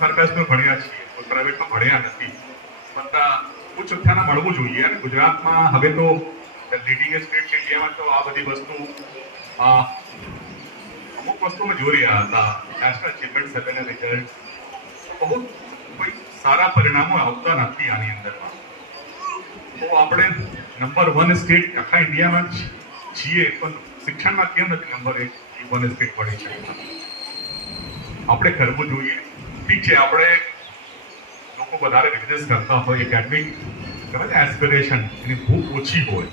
સરકારી સ્કૂલ ભણ્યા છીએ પ્રાઇવેટમાં ભણ્યા નથી. પણ ઉચ્ચ ઉત્થાના મળવું જોઈએ. અને ગુજરાતમાં હવે તો લીડિંગ સ્ટેટ ઇન્ડિયામાં તો આ બધી વસ્તુ અમુક વસ્તુ મેં જોઈ રહ્યા હતા. નેશનલ અચીવમેન્ટ સર્વેના રિઝલ્ટ બહુ કોઈ સારા પરિણામો આવતા નથી આની અંદરમાં. તો આપણે નંબર વન સ્ટેટ આખા ઇન્ડિયામાં જ છીએ, પણ શિક્ષણમાં કેમ નથી નંબર એક વન સ્ટેટ પડી છે આપણે કરવું જોઈએ. ઠીક છે. આપણે લોકો વધારે બિઝનેસ કરતા હોય એકેડમિક કહેવાય એસ્પિરેશન એની ખૂબ ઓછી હોય.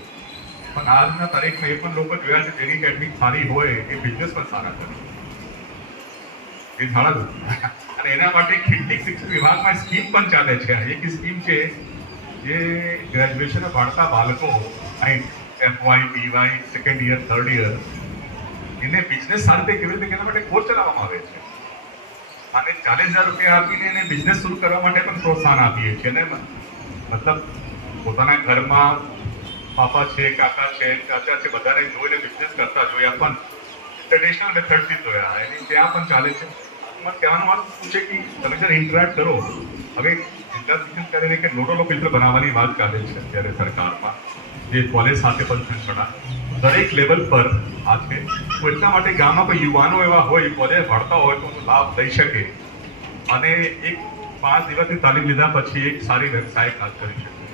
પણ આજના તારીખમાં એ પણ લોકો જોયા છે જેની એકેડમિક સારી હોય, એ બિઝનેસ પણ સારા કરે. એ સારા અને એના માટે કેટલીક શિક્ષણ વિભાગમાં સ્કીમ પણ ચાલે છે. એક સ્કીમ છે જે ગ્રેજ્યુએશન ભણતા બાળકો FY BY second year third year એને બિઝનેસ સારી રીતે કેવી રીતે, એના માટે કોર્સ ચલાવવામાં આવે છે. અને ચાલીસ હજાર રૂપિયા આપીને એને બિઝનેસ શરૂ કરવા માટે પણ પ્રોત્સાહન આપીએ છીએ. ને મતલબ પોતાના ઘરમાં પાપા છે, કાકા છે, ચાચા છે, બધાને જોઈને બિઝનેસ કરતા જોયા પણ ટ્રેડિશનલ મેથડથી જોયા. એની ત્યાં પણ ચાલે છે. કહેવાનું શું છે કે તમે જ્યારે ઇન્ટરેક્ટ કરો, હવે જિલ્લા શિક્ષણ કરીને કે નોડલ ઓફિસર બનાવવાની વાત ચાલે છે અત્યારે સરકારમાં. જે કોલેજ સાથે પણ ઘણા. દરેક લેવલ પર આ છે. એટલા માટે ગામમાં કોઈ યુવાનો એવા હોય કોલેજ ભણતા હોય તો લાભ લઈ શકે. અને એક પાંચ દિવસની તાલીમ લીધા પછી એક સારી વ્યવસાય કાજ કરી શકે.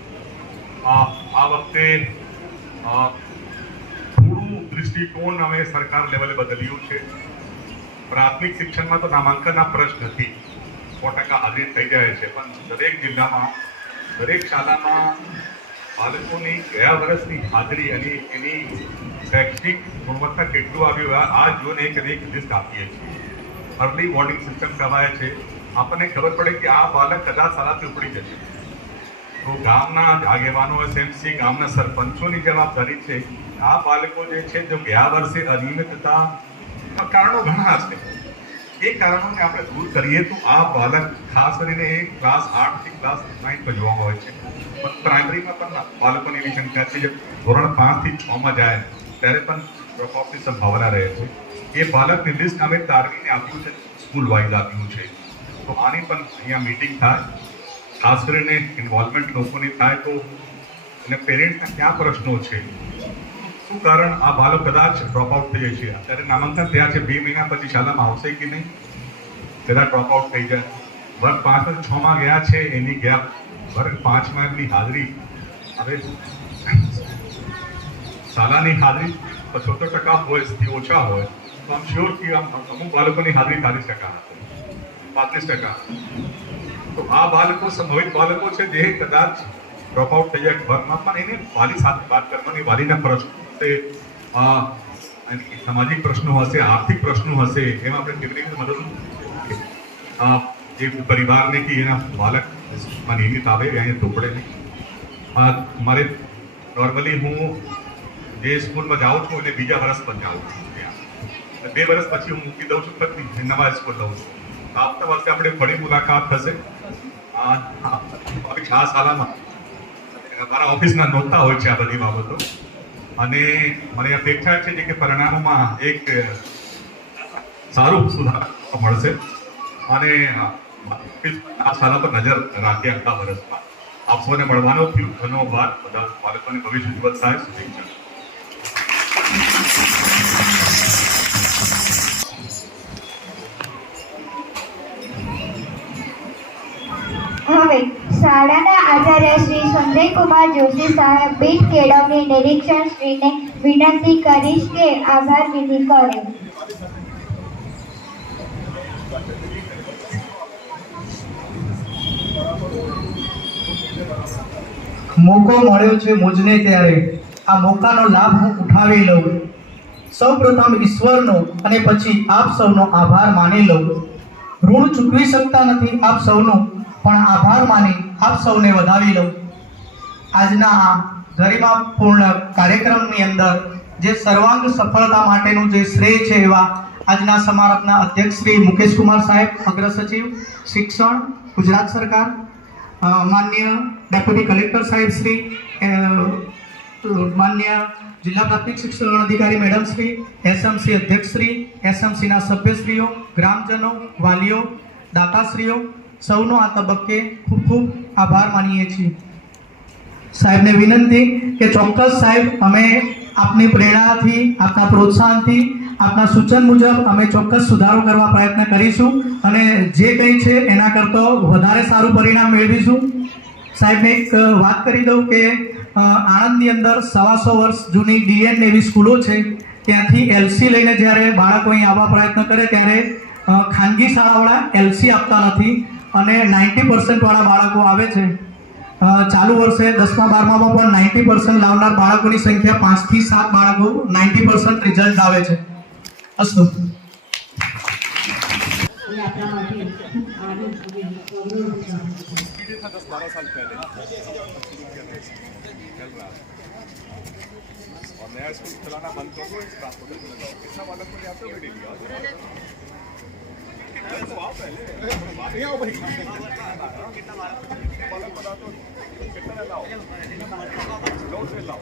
આ વખતે થોડું દૃષ્ટિકોણ અમે સરકાર લેવલે બદલ્યું છે. પ્રાથમિક શિક્ષણમાં તો નામાંકનના પ્રશ્ન નથી. સો ટકા હાજરી થઈ જાય છે. પણ દરેક જિલ્લામાં, દરેક શાળામાં બાળકોની ગયા વર્ષની હાજરી અને એની શૈક્ષણિક ગુણવત્તા કેટલું આવ્યું આ- જોઈને એક અને એક લિસ્ટ આપીએ છીએ. અર્લી વોર્નિંગ સિસ્ટમ કહેવાય છે. આપણને ખબર પડે કે આ બાળક કદાચ શાળાથી ઉપડી જશે. તો ગામના આગેવાનો એસએમસી ગામના સરપંચોની જવાબદારી છે. આ બાળકો જે છે, જો ગયા વર્ષે અનિયમિતતા કારણો ઘણા છે એ કારણોને આપણે દૂર કરીએ તો આ બાળક ખાસ કરીને એ ક્લાસ આઠથી ક્લાસ નાઇનમાં પર જોવા હોય છે. પણ પ્રાઇમરીમાં પણ બાળકોની એવી શંકા છે. જે ધોરણ પાંચથી છમાં જાય, ત્યારે પણ ડ્રોપઆઉટની સંભાવના રહે છે. એ બાળકની લિસ્ટ અમે તારવીને આપ્યું છે સ્કૂલ વાઇઝ આપ્યું છે. તો આની પણ અહીંયા મીટિંગ થાય. ખાસ કરીને ઇન્વોલ્વમેન્ટ લોકોની થાય તો, અને પેરેન્ટ્સના ક્યાં પ્રશ્નો છે? શું કારણ? આ બાળક કદાચ ડ્રોપ આઉટ થઈ જાય અત્યારે નામાંકન થયા છે બે મહિના પછી. શાળામાં આવશે કે નહીં? કદાચ ડ્રોપ આઉટ થઈ જાય. વર્ગ પાંચ છ માં ગયા છે એની ગેપ વર્ગ પાંચમાં એમની હાજરી. હવે શાળાની હાજરી પચોતેર ટકા હોયથી ઓછા હોય, તો આમ શ્યોર કે આમ અમુક બાળકોની હાજરી ચાલીસ ટકા પાંત્રીસ ટકા. તો આ બાળકો, સંભવિત બાળકો છે, જે કદાચ ડ્રોપ આઉટ થઈ જાય. ઘરમાં પણ એને વાલી સાથે વાત કરવાની વાલીના પ્રશ્નો હશે સામાજિક પ્રશ્નો હશે આર્થિક પ્રશ્નો હશે એમાં આપણે કેવી રીતે મદદ અ, જે પરિવારને કે એના બાળક નિયમિત આવે અહીંયા ધોપડે નહીં. મારે નોર્મલી હું જે સ્કૂલમાં જાઉં છું એટલે બીજા વર્ષ પર જાઉં છું ત્યાં. બે વર્ષ પછી હું મૂકી દઉં છું પછી નવા સ્કૂલ લઉં છું. આવતા વર્ષે આપણે ફરી મુલાકાત થશે. આ આ શાળામાં મારા ઓફિસના નોંધતા હોય છે આ બધી બાબતો. અને મને અપેક્ષા છે કે પરિણામોમાં એક સારું સુધાર મળશે. અને આ શાળા પર નજર રાખી આવતા વર્ષમાં આપ સૌને મળવાનો થયું ધન્યવાદ બધા બાળકોને ભવિષ્ય જીવન થાય. શુભેચ્છા. હવે શાળાના આચાર્ય શ્રી સંજયકુમાર જોશી સાહેબ બિન કેળવણી નિરીક્ષણ શ્રીને વિનંતી કરીશ કે આભાર વિધિ કરે. મોકો મળ્યો છે મુજને ત્યારે. આ મોકાનો લાભ હું ઉઠાવી લઉં. સૌપ્રથમ ઈશ્વરનો અને પછી આપ સૌનો આભાર માની લઉં. ઋણ ચૂકવી શકતા નથી આપ સૌનો, પણ આભાર માની આપ સૌને વધાવી લઉં. આજના આ ગરિમાપૂર્ણ કાર્યક્રમની અંદર જે સર્વાંગ સફળતા માટેનું જે શ્રેય છે એવા આજના સમારંભના અધ્યક્ષ શ્રી મુકેશ કુમાર સાહેબ, અગ્ર સચિવ, શિક્ષણ, ગુજરાત સરકાર માન્ય ડેપ્યુટી કલેક્ટર સાહેબ શ્રી માન્ય જિલ્લા પ્રાથમિક શિક્ષણ અધિકારી મેડમ શ્રી, એસએમસી અધ્યક્ષ શ્રી એસએમસીના સભ્યશ્રીઓ, ગ્રામજનો, વાલીઓ, દાતાશ્રીઓ, સૌનો આ તબક્કે ખૂબ ખૂબ આભાર માનીએ છીએ. સાહેબને વિનંતી કે ચોક્કસ સાહેબ, અમે આપની પ્રેરણાથી, આપના પ્રોત્સાહનથી, આપના સૂચન મુજબ અમે ચોક્કસ સુધારો કરવા પ્રયત્ન કરીશું અને જે કંઈ છે એના કરતાં વધારે સારું પરિણામ મેળવીશું. સાહેબને એક વાત કરી દઉં કે આણંદની અંદર સવાસો વર્ષ જૂની ડીએન એવી સ્કૂલો છે. ત્યાંથી એલસી લઈને જ્યારે બાળકો અહીં આવવા પ્રયત્ન કરે ત્યારે ખાનગી શાળાવાળા એલસી આપતા નથી અને નાઇન્ટી પર્સન્ટવાળા બાળકો આવે છે. ચાલુ વર્ષે દસમા, બારમામાં પણ નાઇન્ટી પર્સન્ટ લાવનાર બાળકોની સંખ્યા પાંચથી સાત બાળકો નાઇન્ટી પર્સન્ટ રિઝલ્ટ આવે છે. અસ્તુ. था दस बारह साल पहले चल रहा और नया स्कूल चलाना बंद कर दो ट्रांसपोर्टेशन लगाओ कितना वाला को जाते हो बेटी तो आओ पहले आओ भाई कितना वाला को लाओ कितना लाओ दो से लाओ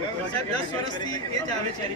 સાહેબ દસ વર્ષથી એ જ આવે છે